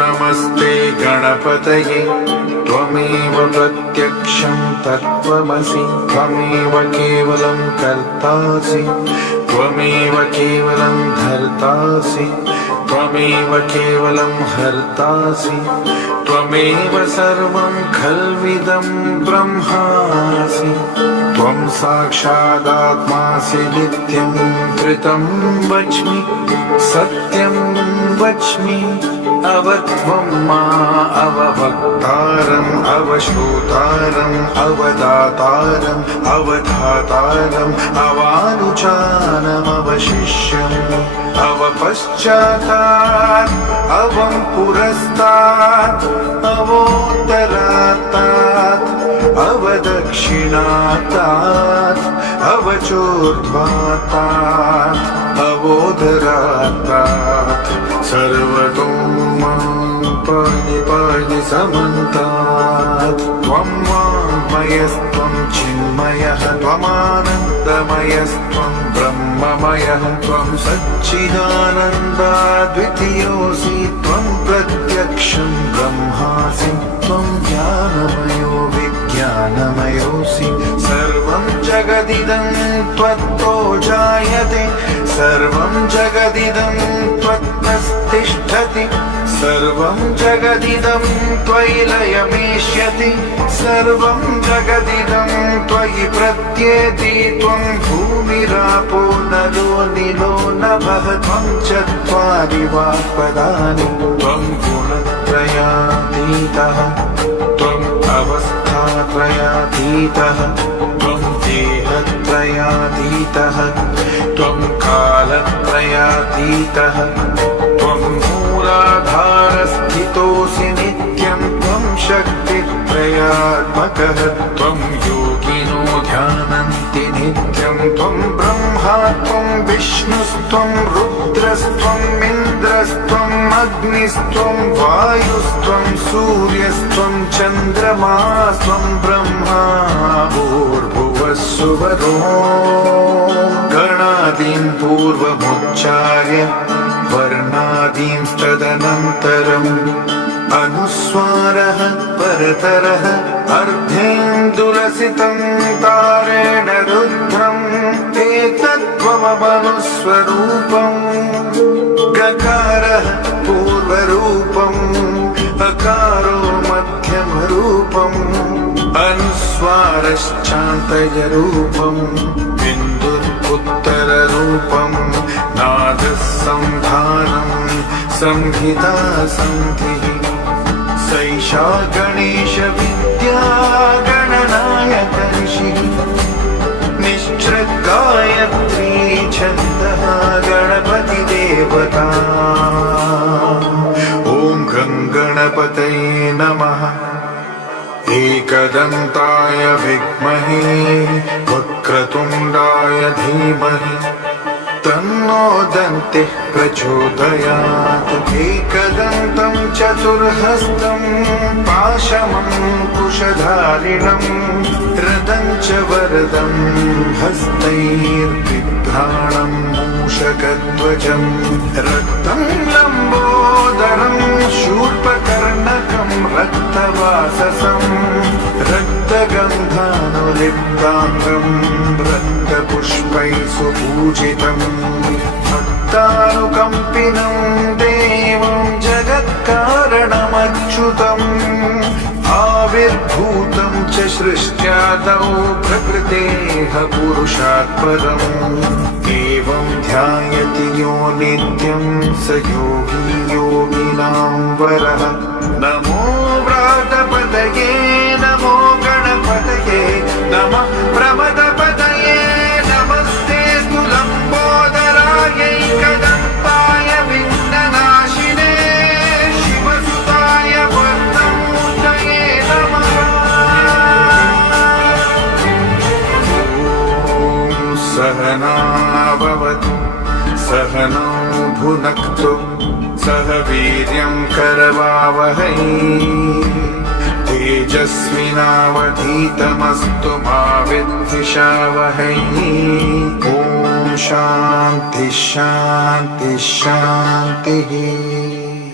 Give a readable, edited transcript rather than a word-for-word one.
नमस्ते गणपतये त्वमेव प्रत्यक्षं तत्त्वमसि त्वमेव केवलं कर्तासि त्वमेव केवलं धर्तासि त्वमेव केवलं हर्तासि त्वमेव सर्वं खल्विदं ब्रह्मासि त्वं साक्षादात्मासि नित्यं कृतं वच्मि सत्यं वच्मि अवत्वं मा अवभक्तारम् अवश्रोतारम् अवदातारम् अवधातारम् अवानुचानम् अवशिष्यम् अवपश्चातात् अवं पुरस्तात् अवोत्तरात्तात् अवदक्षिणात्तात् अवचोर्ध्वात्तात् अवोदरात्तात् सर्वतो मां पाहि पाहि समन्तात् त्वं वाङ्मयस्त्वं चिन्मयः त्वमानन्दमयस्त्वं ब्रह्ममयः त्वं सच्चिदानन्दाद्वितीयोऽसि त्वं प्रत्यक्षं ब्रह्मासि त्वं ज्ञानमयो विज्ञानमयोऽसि सर्वं जगदिदं त्वत्तो जायते सर्वं जगदिदं त्वत्तस्तिष्ठति सर्वं जगदिदं त्वयि लयमेष्यति सर्वं जगदिदं त्वयि प्रत्येति त्वं भूमिरापो नलो निलो नभः त्वं चत्वारि वाक्पदानि त्वं गुणत्रयातीतः त्वम् अवस्थात्रयातीतः त्वं देहत्रयातीतः त्वं कालत्रयातीतः त्वं मूलाधारस्थितोऽसि नित्यं त्वं शक्तित्रयात्मकः त्वं योगिनो ध्यानन्ति नित्यं त्वं ब्रह्मा त्वं विष्णुस्त्वं रुद्रस्त्वं इन्द्रस्त्वं अग्निस्त्वं वायुस्त्वं सूर्यस्त्वं चन्द्रमास्त्वं ब्रह्मा भूर्भुवस्सुवरो गणादीन् पूर्वमुच्चार्य वर्णादींस्तदनन्तरम् अनुस्वारः परतरः अर्धेन्दुलसितं तारेण रुद्रम् एतत्त्वमनुस्वरूपम् गकारः पूर्वरूपम् अकारो मध्यमरूपम् अनुस्वारश्चान्तयरूपम् बिन्दुरुत्तररूपम् नादः संधानम् संहिता सन्धिः सैषा गणेशविद्या गणनायकर्षिः निश्चगायत्री छन्दः गणपतिदेवता ॐ गं गणपतये नमः एकदन्ताय विद्महे वक्रतुण्डाय धीमहि तन्नो दन्तिः प्रचोदयात् एकदन्तं चतुर्हस्तं पाशमङ्कुशधारिणं रदं च वरदं हस्तैर्बिभ्राणं मूषकध्वजं रक्तं लम्बोदरं शूर्पकर्णकं रक्तवाससं रक्तगन्धानुलिप्ताङ्गं रक्तपुष्पैः सुपूजितम् भक्तानुकम्पिनं देवं जगत्कारणमच्युतम् आविर्भूतं च सृष्ट्यादौ प्रकृतेः पुरुषात् परम् एवं ध्यायति यो नित्यं स योगी योगिनां वरः नमो व्रातपतये नमो गणपतये नमः प्रमदपतये नमस्ते स्तु लम्बोदरायैकदन्ताय विघ्ननाशिने शिवसुताय वरदमूर्तये नमः ॐ सहना भवतु सहनौ भुनक्तु सह वीर्यं करवावहै तेजस्विनावधीतमस्तु मा विद्विषावहै। ॐ शान्ति शान्ति शान्तिः।